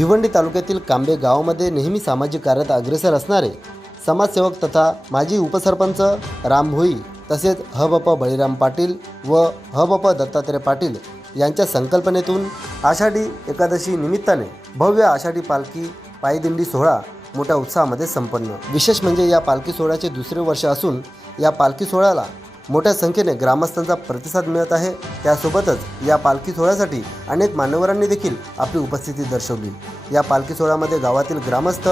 भिवंडी तालुक्यातील कांबे गावामध्ये नेहमी सामाजिक कार्यात अग्रेसर असणारे समाजसेवक तथा माजी उपसरपंच राम भोई तसेच हबप बळीराम पाटील व हबप दत्तात्रय पाटील यांच्या संकल्पनेतून आषाढी एकादशी निमित्ताने भव्य आषाढी पालखी पायदिंडी सोहळा मोठ्या उत्साहामध्ये संपन्न। विशेष म्हणजे या पालखी सोहळ्याचे दुसरे वर्ष असून या पालखी सोहळ्याला मोठ्या संख्येने ग्रामस्थांचा प्रतिसाद मिळत आहे। त्यासोबतच या पालखी सोहळ्यासाठी अनेक मान्यवरांनी देखील आपली उपस्थिती दर्शवली। या पालखी सोहळ्यामध्ये गावातील ग्रामस्थ,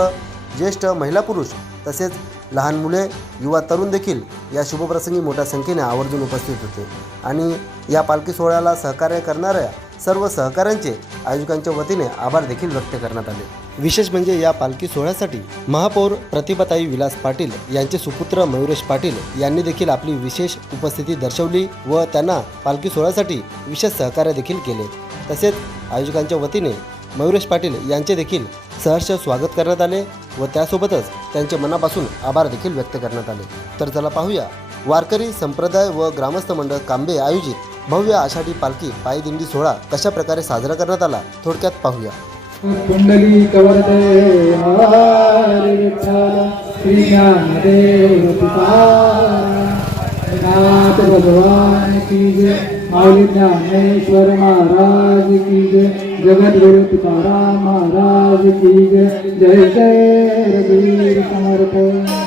ज्येष्ठ महिला पुरुष तसेच लहान मुले, युवा तरुण देखील या शुभप्रसंगी मोठ्या संख्येने आवर्जून उपस्थित होते आणि या पालखी सोहळ्याला सहकार्य करणाऱ्या सर्व सहकाऱ्यांचे आयोजकांच्या वतीने आभार देखील व्यक्त करण्यात आले। विशेष म्हणजे या पालखी सोहळ्यासाठी महापौर प्रतिभाताई विलास पाटील यांचे सुपुत्र मयुरेश पाटील यांनी देखील आपली विशेष उपस्थिती दर्शवली व त्यांना पालखी सोहळ्यासाठी विशेष सहकार्य देखील केले। तसेच आयोजकांच्या वतीने मयुरेश पाटील यांचे देखील सहर्ष स्वागत करण्यात आले व त्यासोबतच त्यांचे मनापासून आभार देखील व्यक्त करण्यात आले। तर चला पाहूया वारकरी संप्रदाय व ग्रामस्थ मंडळ कांबे आयोजित भव्य आषाढी पालखी पायदिंडी सोहळा कशा प्रकारे साजरा करण्यात आला, थोडक्यात पाहूया। कुंडली कवरते हरे विठ्ठल श्री ज्ञानदेव तुकाराम भगवान की जय, माऊली ज्ञानेश्वर महाराज की जय, जगद्गुरु तुकाराम महाराज की जय। जय जय रघुवीर समर्थ।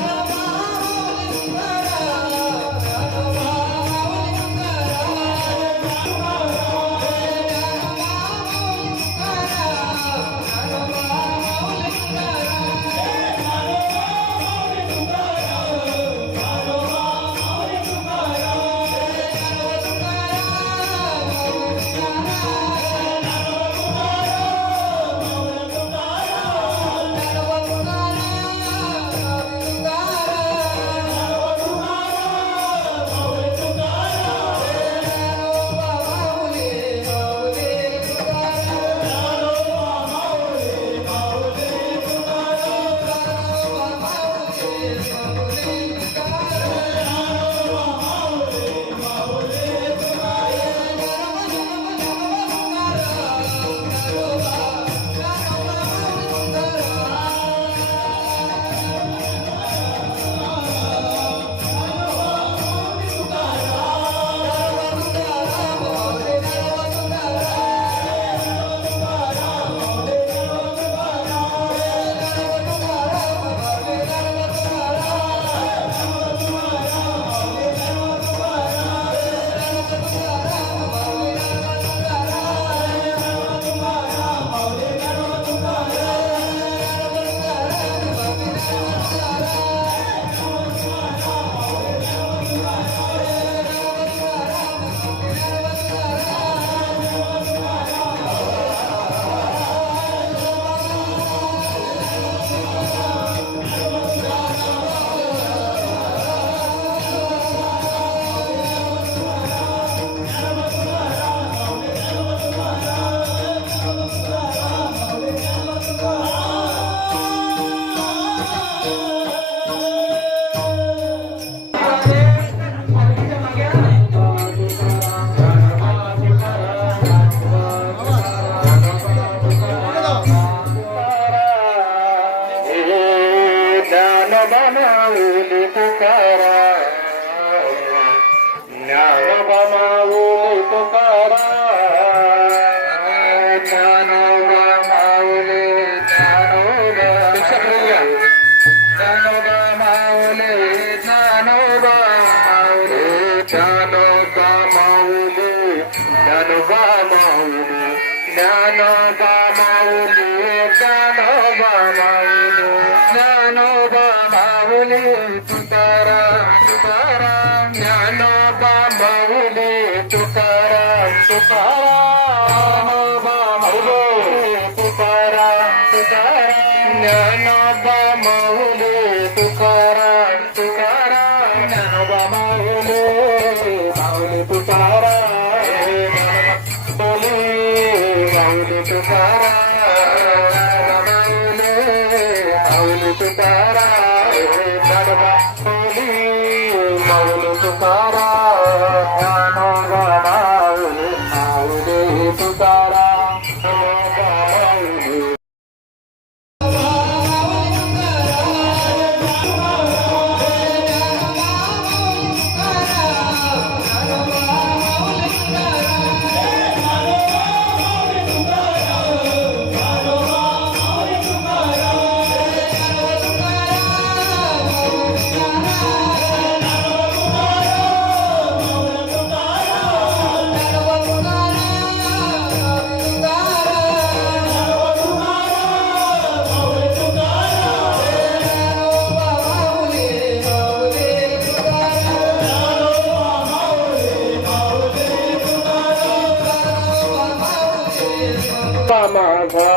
माझा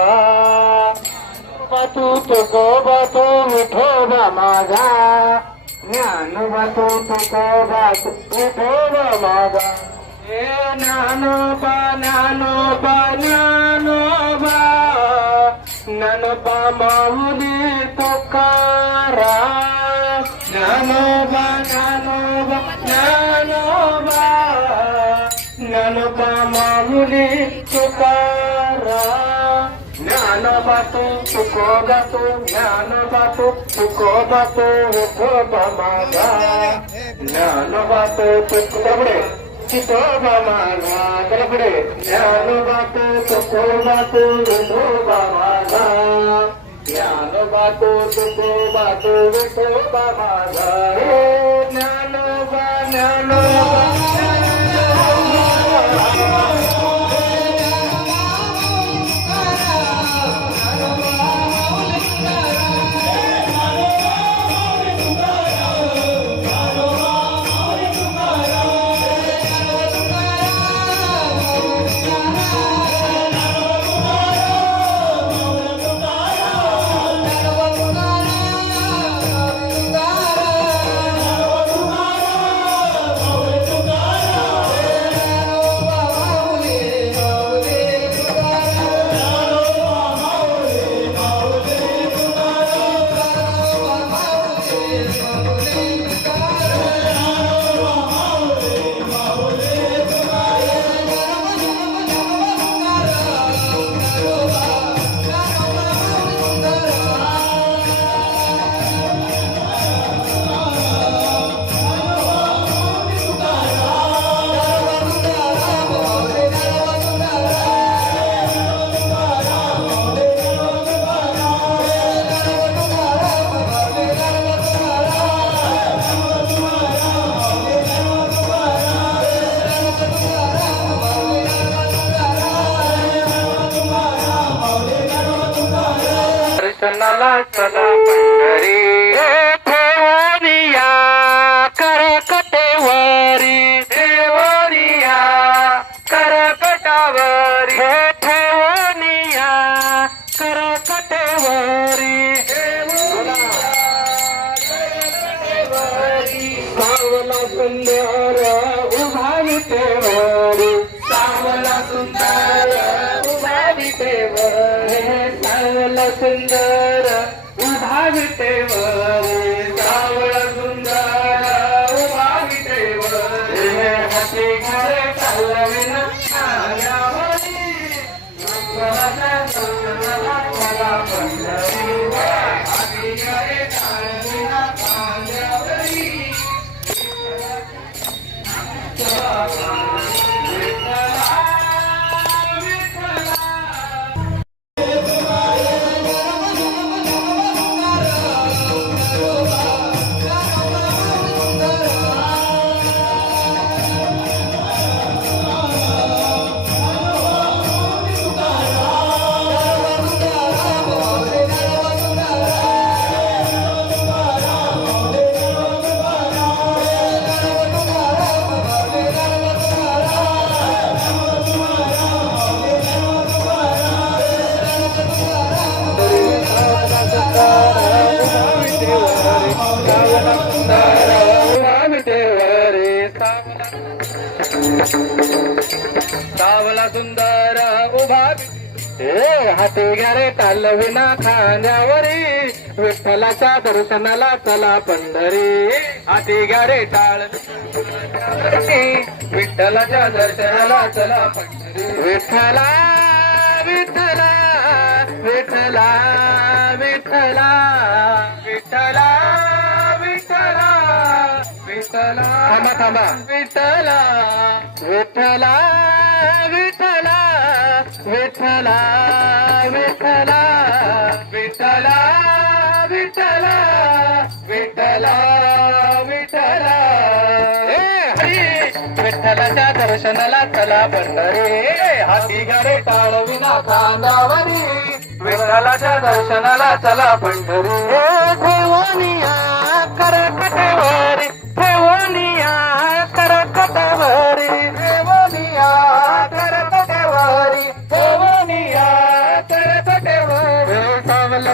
बातू तुकोबा तू विठोबा माझा ज्ञानोबा तू तुकोबा तू विठोबा माझा हे ज्ञानोबा ज्ञानोबा ज्ञानोबा ज्ञानोबा माऊली तुकाराम ज्ञानोबा ज्ञानोबा ज्ञानोबा ज्ञानोबा माऊली तुकाराम ज्ञानोबा तू तुकोबा तू ज्ञानोबा तू तुकोबा तू विठोबा माझा ज्ञानोबा तू तुकोबा विठोबा माझा गडबडे ज्ञानोबा तू तुकोबा तू विठोबा माझा ज्ञानोबा तू तुकोबा तू विठोबा माझा हे ज्ञानोबा ज्ञानोबा दर्शनाला चला पंढरी ठेवनिया करकटेवरी ठेवनिया करकटावरी ठेवनिया करकटेवरी सावला सुंदर उभा विटेवरी सावला सुंदर उभा विटेवरी सावला सुंदर उभा विटेवरी सावला सुंदर उभा विटेवरी हाती घरे चालविन आल्यावरी मला पंढरी हाती घरे चालविन आल्यावरी सावला सुंदर उभा हाती घ्यारे टालविना खांद्यावरी विठ्ठलाच्या दर्शनाला चला पंढरी हाती घ्यारे टाळ विठ्ठलाच्या दर्शनाला चला पंढरी विठ्ठला विठ्ठला विठ्ठला विठ्ठला विठ्ठला विठ्ठला विठ्ठला थांबा थांबा विठ्ठला विठ्ठला विठ्ठला विठ्ठला विठ्ठला विठ्ठला विठ्ठला विठ्ठला विठ्ठला विठ्ठलाच्या दर्शनाला चला पंढरी हाती गाडे टाळविना खांदावरी विठ्ठलाच्या दर्शनाला चला पंढरी ठेवनिया करकटेवरी ठेवनिया करकटेवरी ठेवनिया करकटेवरी ठेवनिया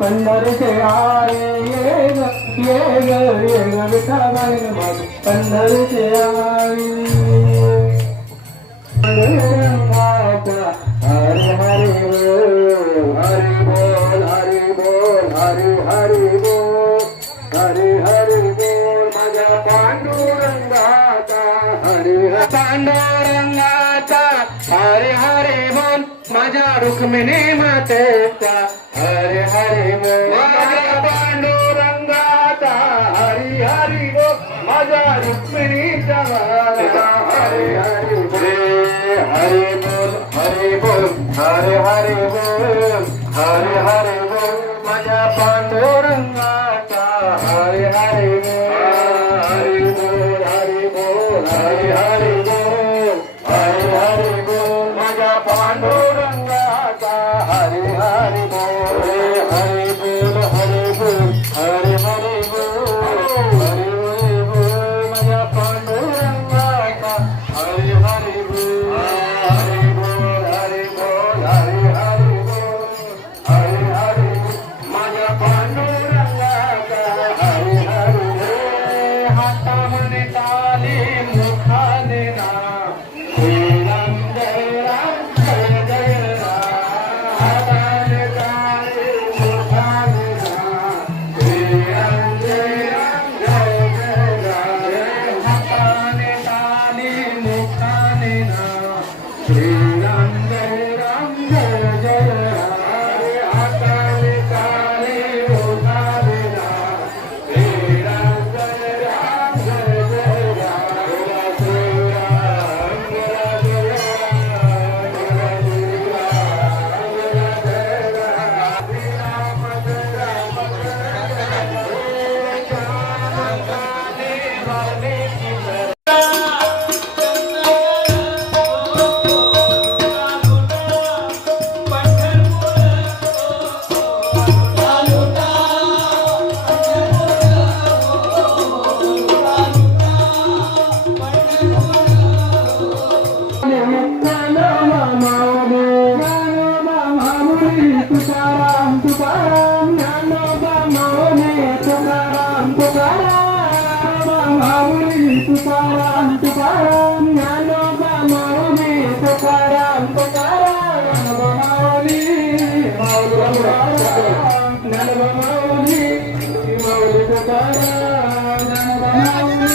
पंढरीचे आये ये ग विठाबाई नमाज पंढरीचे आये हरे हरे बोल हरि बोल हरि बोल हरि हरि बोल हरि हरि बोल माझ्या पांडुरंगाचा हरि पांडुरंगाचा हरे हरे बोल माझ्या रुक्मिणी मातेचा हरे हरे बोल माझ्या पांडुरंगाचा हरि हरि बोल माझ्या रुक्मिणीचा हरे हरे बोल हरे बोल हरे हरे बोल हरे हरे बोल माझ्या पांडुरंगाचा हरे हरे बोल हरे बोल हरे हरे बोल हरे हरे बोल माझ्या पांडुरंगाचा हरे हरे बोल हरे बोल हरे बोल हरे हरे बोल हरे बोल माझ्या पांडुरंगाचा हरे हरे बोल हरे बोल हरे बोल हरे हरे बोल हरे हरे माझ्या पांडुरंगाचा हरे हरे हातामध्ये ताली मुखाने ना श्रीराम जय राम जय जय राम हाताने ताली मुखाने ना श्रीराम जय राम जय जय राम हाताने ताली मुखाने ना श्रीराम जय राम जय जय राम हाताने ताली मुखाने ना श्रीराम जय राम जय जय राम श्रीराम जय जय तुकाराम तुकाराम ज्ञानोबा माऊली तुकाराम तुकाराम माऊली तुकाराम तुकाराम ज्ञानोबा माऊली तुकाराम तुकाराम माऊली तुकाराम ज्ञानोबा माऊली माऊली तुकाराम ज्ञानोबा माऊली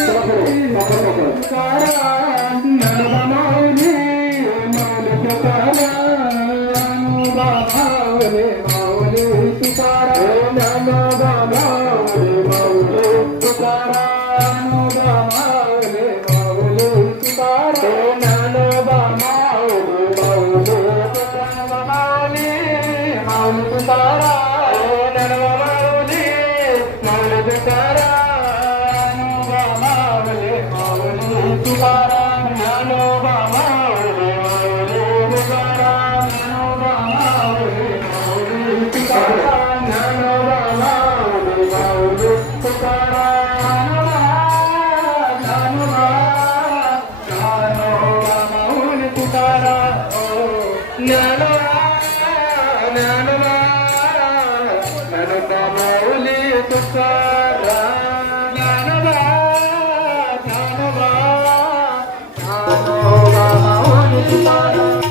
तुकाराम ज्ञानोबा माऊली माऊली तुकाराम माऊली माऊली तुकाराम ज्ञानोबा माऊली माऊली तुकाराम माऊली माऊली तुकाराम ज्ञानोबा माऊली माऊली तुकाराम माऊली माऊली तुकाराम ज्ञानोबा माऊली माऊली तुकाराम माऊली माऊली तुकाराम ज्ञानोबा माऊली माऊली तुकाराम ज्ञानोबा माऊली माऊली तुकाराम ज्ञानोबा माऊली माऊली तुकाराम ज्ञानोबा ज्ञानोबा माऊली तुकाराम ज्ञानोबा ज्ञानोबा ज्ञानोबा माऊली तुकाराम ज्ञानोबा ज्ञानोबा ज्ञानोबा माऊली तुकाराम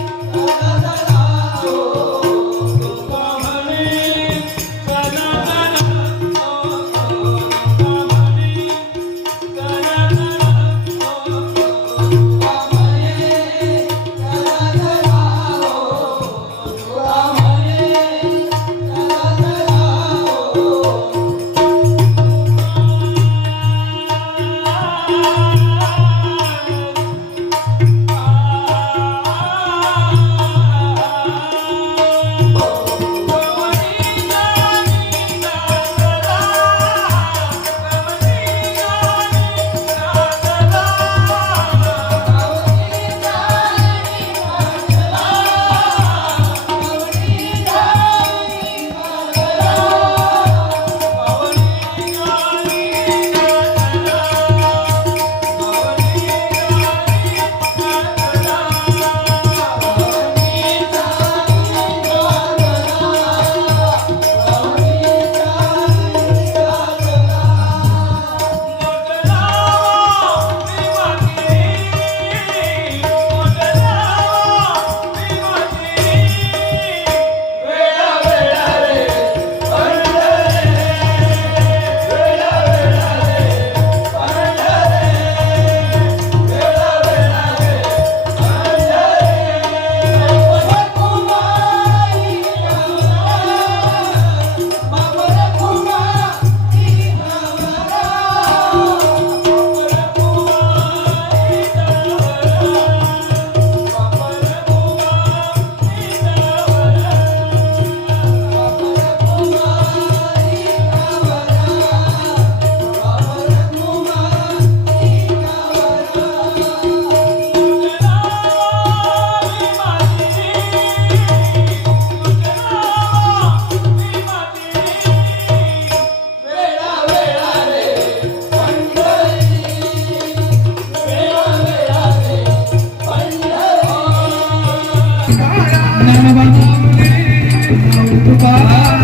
ज्ञानोबा माऊली तुकाराम,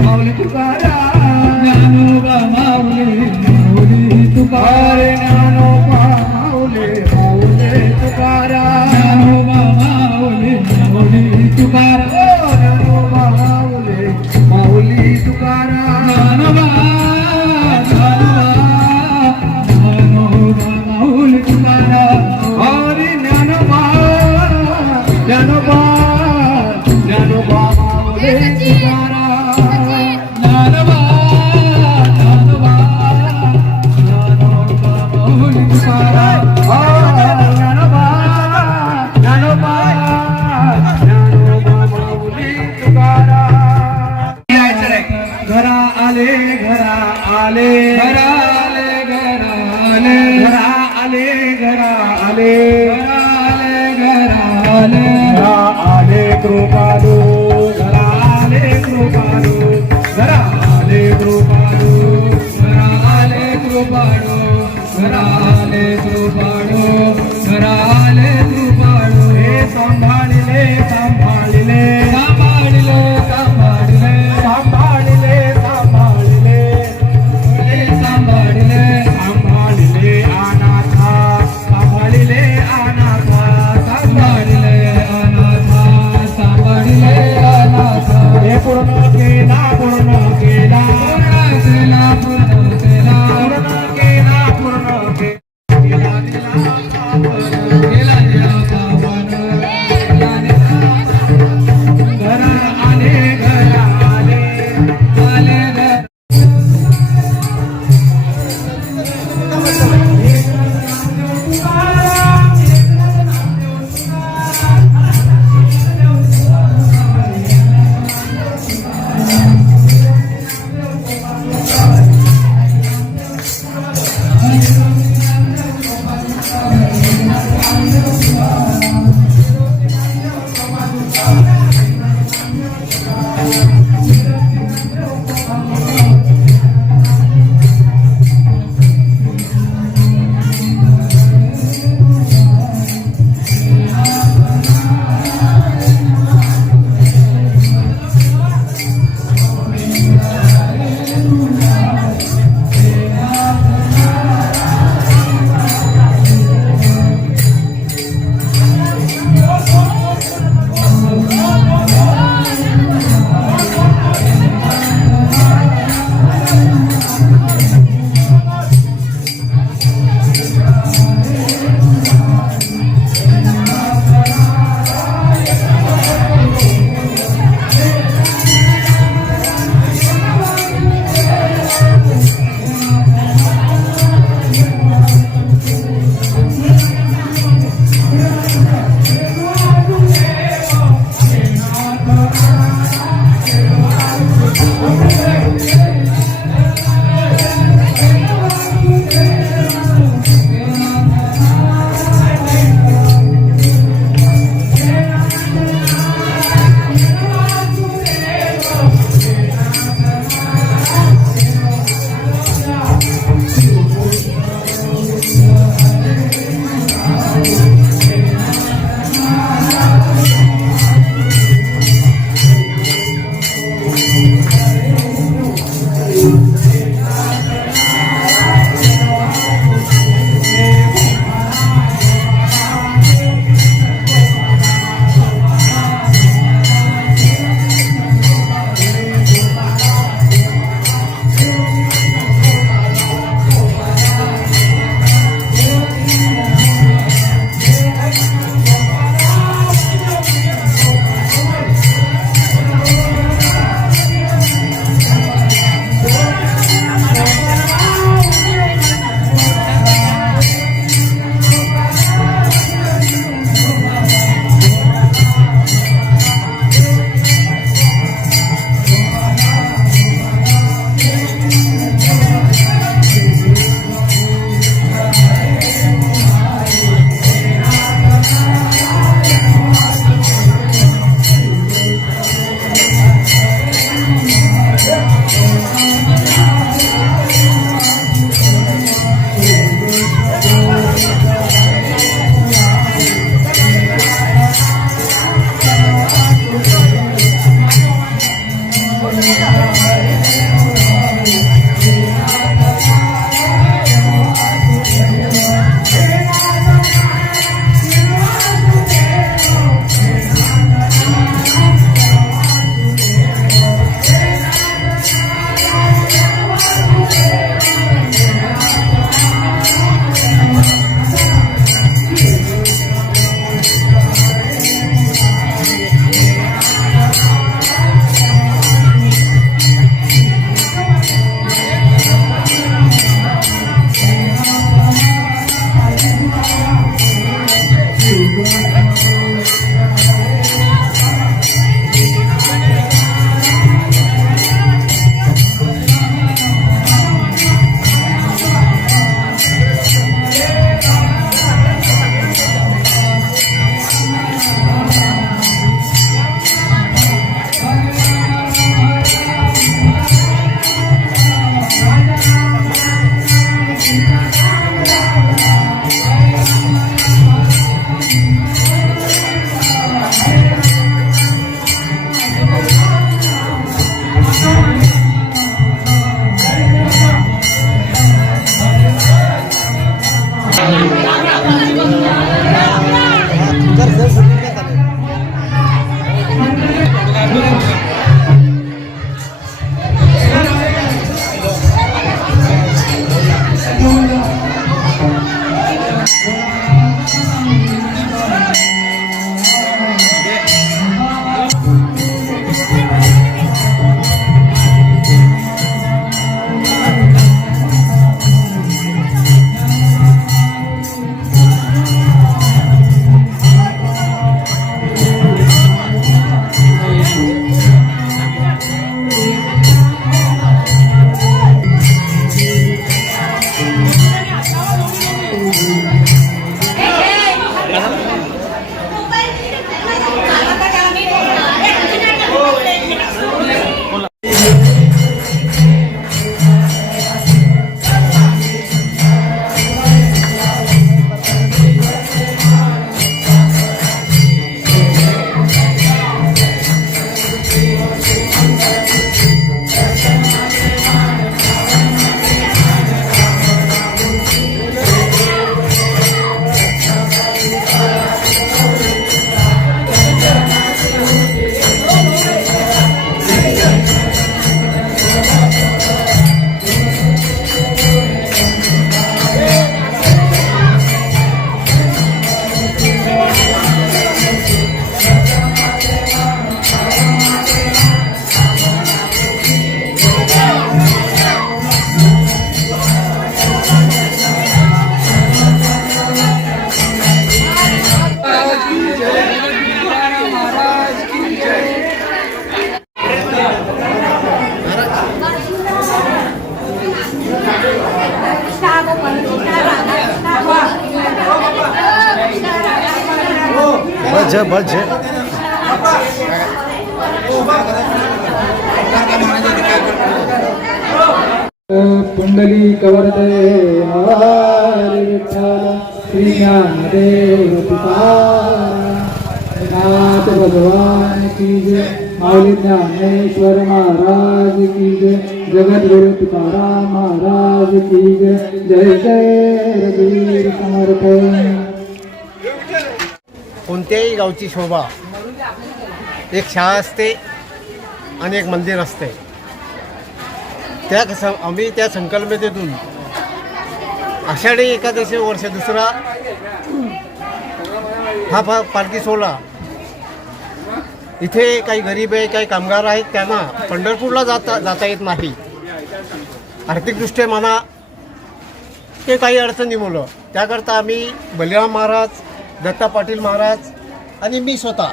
माऊली तुकाराम, ज्ञानोबा माऊली तुकाराम, ज्ञानोबा माऊली तुकाराम, ज्ञानोबा माऊली तुकाराम, ज्ञानोबा माऊली तुकाराम, ज्ञानोबा माऊली तुकाराम, हरी ज्ञानोबा ज्ञानोबा ज्ञानोबा माऊली तुकाराम, ज्ञानोबा ज्ञानोबा ज्ञानोबा माऊली तुकाराम, ज्ञानोबा ज्ञानोबा ज्ञानोबा माऊली तुकाराम. घरा आले घरा आले घरा आले घरा आले घरा आले घरा आले घरा आले घरा आले घरा आले कृपालू, घरा आले कृपालू, घरा आले कृपालू, घरा आले कृपालू, घरा आले कृपालू, घरा आले कृपालू. हे सांभाळिले सांभाळिले सांभाळिले सांभाळिले सांभाळिले सांभाळिले सांभाळिले सांभाळिले अनाथा, सांभाळिले अनाथा, सांभाळिले अनाथा, सांभाळिले अनाथा. हे पूर्ण केला पूर्ण केला पूर्ण केला पूर्ण केला पूर्ण केला पूर्ण केला केला केला घरा आले घरा आले आले घरा. भज पुंडली कवरते हरे विठ्ठल श्री ज्ञानदेव तुकाराम भगवान की जय माऊली ज्ञानेश्वर महाराज की जय जगद्गुरु तुकाराम महाराज की जय जय जय रघुवीर समर्थ. कोणत्याही गावची शोभा एक शाळा असते आणि एक मंदिर असते. आम्ही त्या संकल्पनेतून आषाढी एकादशी वर्ष दुसरा हा पालखी सोहळा इथे काही गरीब आहे, काही कामगार आहेत, त्यांना पंढरपूरला जाता येत नाही. आर्थिकदृष्ट्या म्हणा ते काही अडचणीमुळं, त्याकरता आम्ही बलिराम महाराज, दत्ता पाटील महाराज आणि मी स्वतः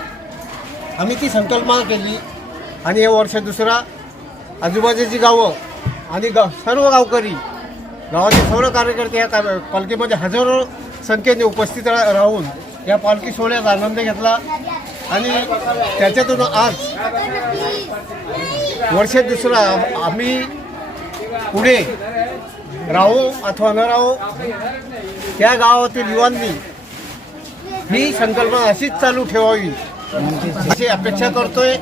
आम्ही ती संकल्पना केली. आणि हे वर्ष दुसरा आजूबाजूची गावं आणि सर्व गावकरी, गावातील सर्व कार्यकर्ते या पालखीमध्ये हजारो संख्येने उपस्थित राहून या पालखी सोहळ्याचा आनंद घेतला. आणि त्याच्यातून आज वर्ष दुसरा आम्ही पुढे राहू अथवा न राहू, त्या गावातील युवांनी ही संकल्पना अशीच चालू ठेवावी अशी अपेक्षा करतोय.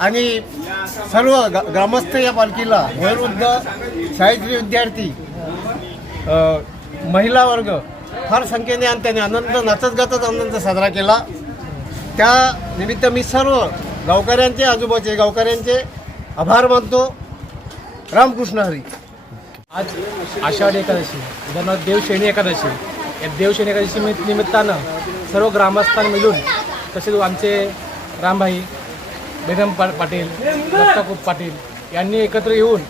आणि सर्व ग्रामस्थ या पालखीला, वयोवृद्ध, शाळेतले विद्यार्थी, महिला वर्ग फार संख्येने आणि त्याने आनंद नाचत गातच आनंद साजरा केला. त्या निमित्त मी सर्व गावकऱ्यांचे, आजूबाजूचे गावकऱ्यांचे आभार मानतो. रामकृष्ण हरी. आज आषाढी एकादशी, उदाहरणार्थ देवशयनी एकादशी. या देवशयनी एकादशी निमित्तानं सर्व ग्रामस्थांनी मिळून, तसेच आमचे रामभाई, बेगम पाटील, दत्ताकूप पाटील यांनी एकत्र येऊन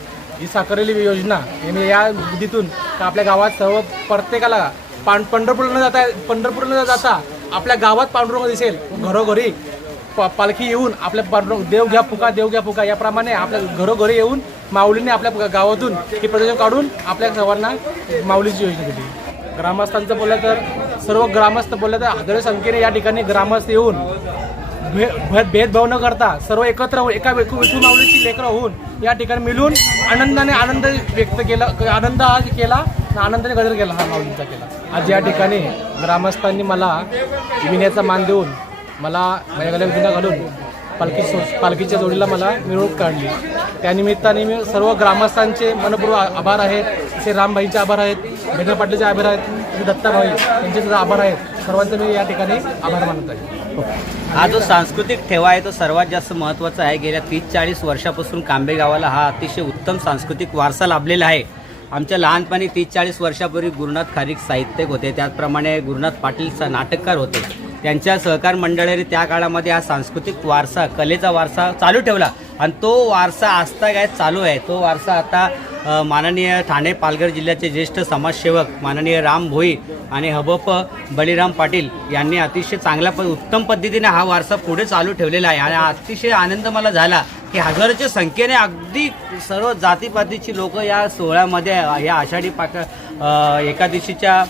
ही साकारलेली योजना यांनी या निधीतून आपल्या गावात सर्व प्रत्येकाला पंढरपूरला न जाता आपल्या गावात पांडुरंग दिसेल, घरोघरी पालखी येऊन आपल्या पांडुरंग देव घ्या फुका याप्रमाणे आपल्या घरोघरी येऊन माऊलीने आपल्या गावातून ही प्रदर्शन काढून आपल्या सर्वांना माऊलीची योजना दिली. ग्रामस्थांचं बोललं तर सर्व ग्रामस्थ बोललं तर हजारो संख्येने या ठिकाणी ग्रामस्थ येऊन भेदभाव न करता सर्व एकत्र होऊन एका विठू माऊलीची लेकरं होऊन या ठिकाणी मिळून आनंद व्यक्त केला, आनंद आज केला, आनंदाने गजर केला, हा माऊलींचा केला. आज या ठिकाणी ग्रामस्थांनी मला विण्याचा मान देऊन मला माझ्या गळ्यात विणा घालून पालखीच्या जोडीला मला मिरवणूक काढली. त्यानिमित्ताने मी सर्व ग्रामस्थांचे मनपूर्वक आभार आहेत. तसे रामभाईचे आभार आहेत, बेगम पाटलाचे आभार आहेत, श्री दत्ताभाई यांचे सुद्धा आभार आहेत. सर्वांचे मी या ठिकाणी आभार मानत आहे. हा जो सांस्कृतिक ठेवा आहे तो सर्वात जास्त महत्त्वाचा आहे. गेल्या 30-40 वर्षापासून कांबे गावाला हा अतिशय उत्तम सांस्कृतिक वारसा लाभलेला आहे. आमच्या लहानपणी 30-40 वर्षापूर्वी गुरुनाथ खारीक साहित्यिक होते, त्याचप्रमाणे गुरुनाथ पाटील नाटककार होते. त्यांच्या सहकार मंडळाने त्या काळामध्ये हा सांस्कृतिक वारसा, कलेचा वारसा चालू ठेवला आणि तो वारसा आजतागायत चालू आहे. तो वारसा आता माननीय ठाणे पालघर जिल्ह्याचे ज्येष्ठ समाजसेवक माननीय राम भोई आणि हबप बळीराम पाटील यांनी अतिशय चांगल्या उत्तम पद्धतीने हा वारसा पुढे चालू ठेवलेला आहे. आणि अतिशय आनंद मला झाला की हजारोच्या संख्येने अगदी सर्व जातीपातीची लोक या सोहळ्यामध्ये या आषाढी एकादशीच्या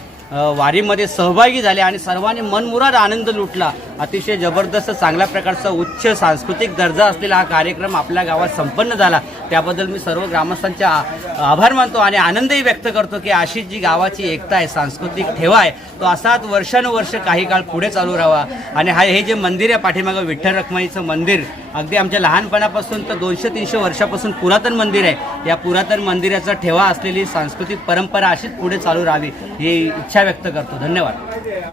वारीमध्ये सहभागी झाले आणि सर्वांनी मनमुराद आनंद लुटला. अतिशय जबरदस्त चांगल्या प्रकारचा उच्च सांस्कृतिक दर्जा असलेला हा कार्यक्रम आपल्या गावात संपन्न झाला. त्याबद्दल मी सर्व ग्रामस्थांचे आभार मानतो आणि आनंदही व्यक्त करतो की अशी जी गावाची एकता आहे, सांस्कृतिक ठेवा आहे, तो असाच वर्षानुवर्ष काही काळ पुढे चालू राहावा. आणि हे जे मंदिर आहे पाठीमागं विठ्ठल रखुमाईचं मंदिर, अगदी आमच्या लहानपणापासून तर 200-300 वर्षापासून पुरातन मंदिर आहे. या पुरातन मंदिराचा ठेवा असलेली सांस्कृतिक परंपरा अशीच पुढे चालू राहावी ही इच्छा व्यक्त करतो. धन्यवाद.